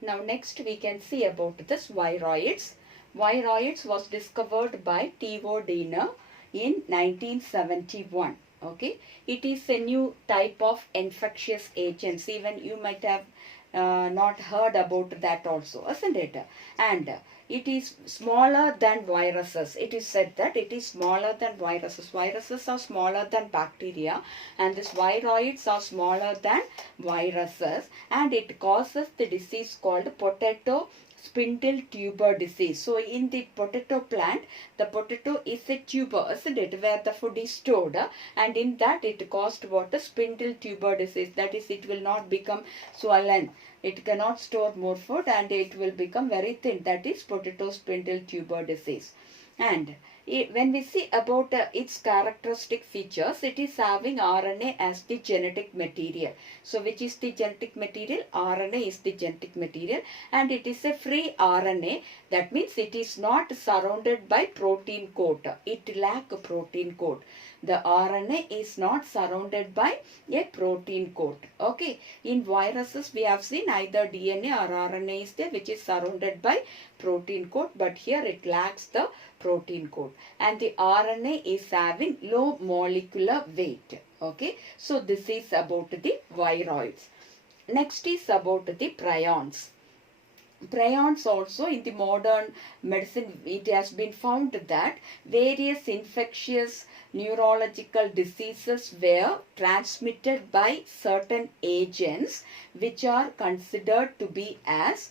Now next we can see about this viroids. Viroids was discovered by T.O. Diener in 1971. Okay, it is a new type of infectious agents. Even you might have not heard about that also, isn't it? And it is smaller than viruses. It is said that it is smaller than viruses. Viruses are smaller than bacteria, and these viroids are smaller than viruses, and it causes the disease called potato spindle tuber disease. So in the potato plant, the potato is a tuber, isn't it, where the food is stored, and in that it caused what? A spindle tuber disease. That is, it will not become swollen. It cannot store more food and it will become very thin. That is potato spindle tuber disease. And when we see about its characteristic features, it is having RNA as the genetic material. So which is the genetic material? RNA is the genetic material, and it is a free RNA. That means it is not surrounded by protein coat. It lacks protein coat. The RNA is not surrounded by a protein coat. Okay. In viruses we have seen either DNA or RNA is there which is surrounded by protein coat, but here it lacks the protein coat, and the RNA is having low molecular weight. Okay. So this is about the viroids. Next is about the prions. Prions also, in the modern medicine, it has been found that various infectious neurological diseases were transmitted by certain agents which are considered to be as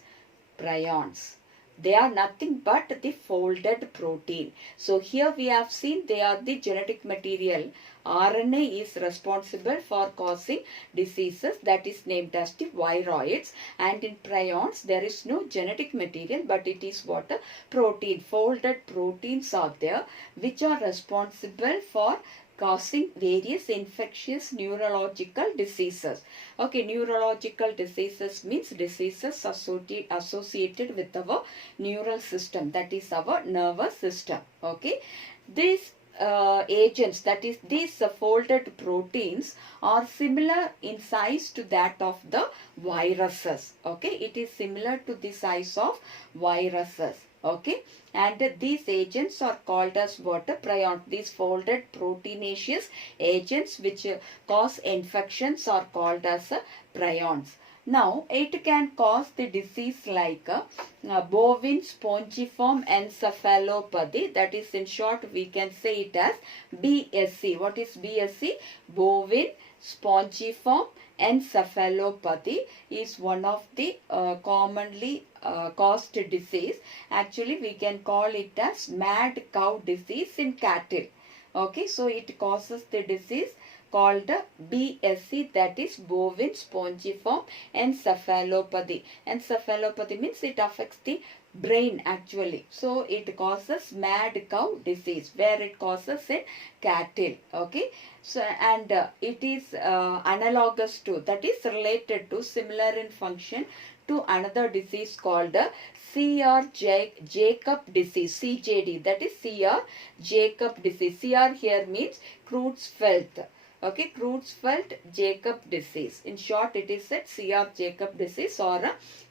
prions. They are nothing but the folded protein. So here we have seen they are the genetic material. RNA is responsible for causing diseases, that is named as the viroids, and in prions there is no genetic material but it is what? A protein. Folded proteins are there which are responsible for causing various infectious neurological diseases. Okay, neurological diseases means diseases associated with our neural system, that is our nervous system. Okay, these agents, that is these folded proteins, are similar in size to that of the viruses. Okay, it is similar to the size of viruses. Okay, and these agents are called as what? Prions. These folded proteinaceous agents which cause infections are called as prions. Now, it can cause the disease like bovine spongiform encephalopathy. That is, in short, we can say it as BSE. What is BSE? Bovine spongiform encephalopathy is one of the commonly caused disease. Actually, we can call it as mad cow disease in cattle. Okay, so it causes the disease called BSE, that is bovine spongiform encephalopathy. Encephalopathy means it affects the brain actually. So it causes mad cow disease where it causes in cattle. Okay. So and it is analogous to, that is related to, similar in function to another disease called CR Jacob disease, CJD, that is CR Jacob disease. CR here means Creutzfeldt. Okay, Creutzfeldt-Jakob disease. In short, it is said CR Jacob disease or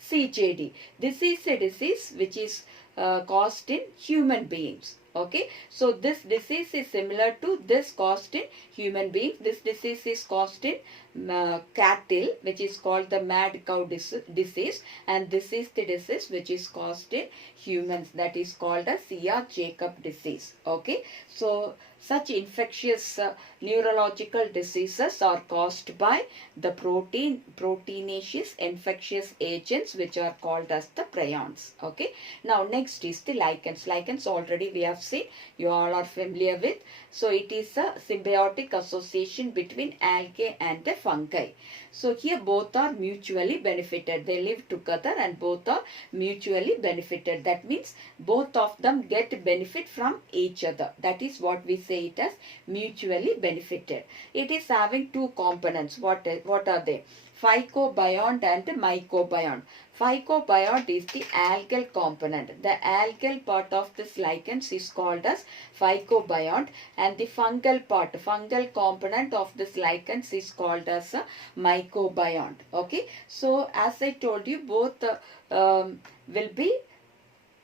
CJD. This is a disease which is caused in human beings. Okay, so this disease is similar to this caused in human beings. This disease is caused in cattle, which is called the mad cow disease, and this is the disease which is caused in humans, that is called a CR Jacob disease. Okay, so such infectious neurological diseases are caused by the proteinaceous infectious agents which are called as the prions. Okay, now next is the lichens. Lichens already we have seen, you all are familiar with. So it is a symbiotic association between algae and the fungi. So here both are mutually benefited. They live together and both are mutually benefited. That means both of them get benefit from each other. That is what we say it as mutually benefited. It is having two components. What are they? phycobiont and mycobiont. Phycobiont is the algal component. The algal part of this lichens is called as phycobiont, and the fungal component of this lichens is called as a mycobiont. Okay, so as I told you, both will be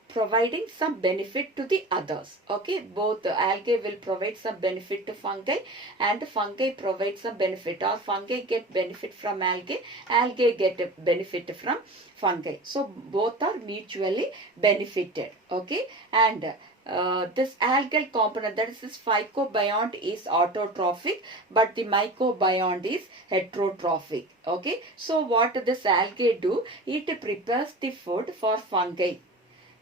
providing some benefit to the others. Okay, both algae will provide some benefit to fungi, and fungi provide some benefit, or fungi get benefit from algae, algae get a benefit from fungi. So both are mutually benefited. Okay, and this algal component, that is this phycobiont, is autotrophic, but the mycobiont is heterotrophic. Okay, so what this algae do? It prepares the food for fungi.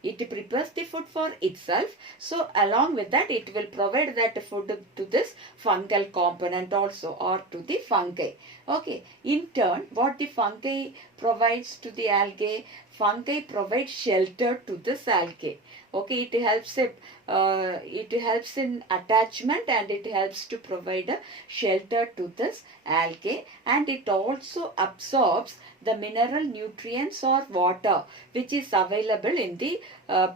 It prepares the food for itself. So along with that, it will provide that food to this fungal component also, or to the fungi. Okay. In turn, what the fungi provides to the algae? Fungi provide shelter to this algae. Okay, it helps in attachment, and it helps to provide a shelter to this algae, and it also absorbs the mineral nutrients or water which is available in the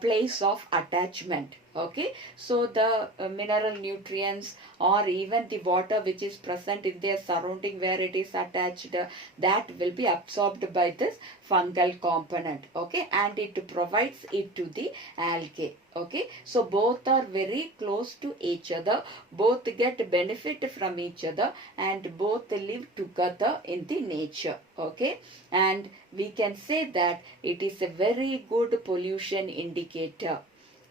place of attachment. Okay, so the mineral nutrients, or even the water which is present in their surrounding where it is attached, that will be absorbed by this fungal component. Okay, and it provides it to the algae. Okay, so both are very close to each other, both get benefit from each other, and both live together in the nature. Okay, and we can say that it is a very good pollution indicator.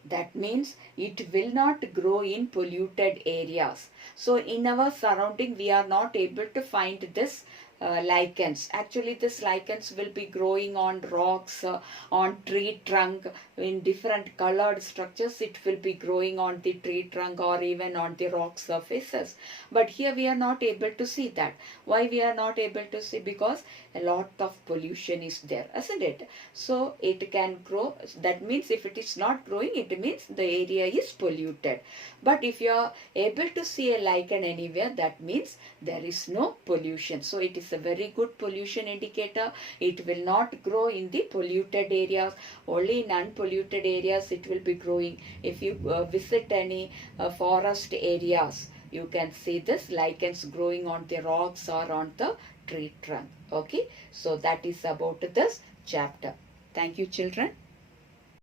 That means it will not grow in polluted areas. So in our surrounding, we are not able to find this lichens. Actually, this lichens will be growing on rocks, on tree trunk, in different colored structures. It will be growing on the tree trunk, or even on the rock surfaces. But here we are not able to see that. Why we are not able to see? Because a lot of pollution is there, isn't it? So it can grow. That means if it is not growing, it means the area is polluted. But if you are able to see a lichen anywhere, that means there is no pollution. So it is a very good pollution indicator. It will not grow in the polluted areas. Only in unpolluted areas it will be growing. If you visit any forest areas, you can see this lichens growing on the rocks or on the tree trunk. Okay, so that is about this chapter. Thank you, children.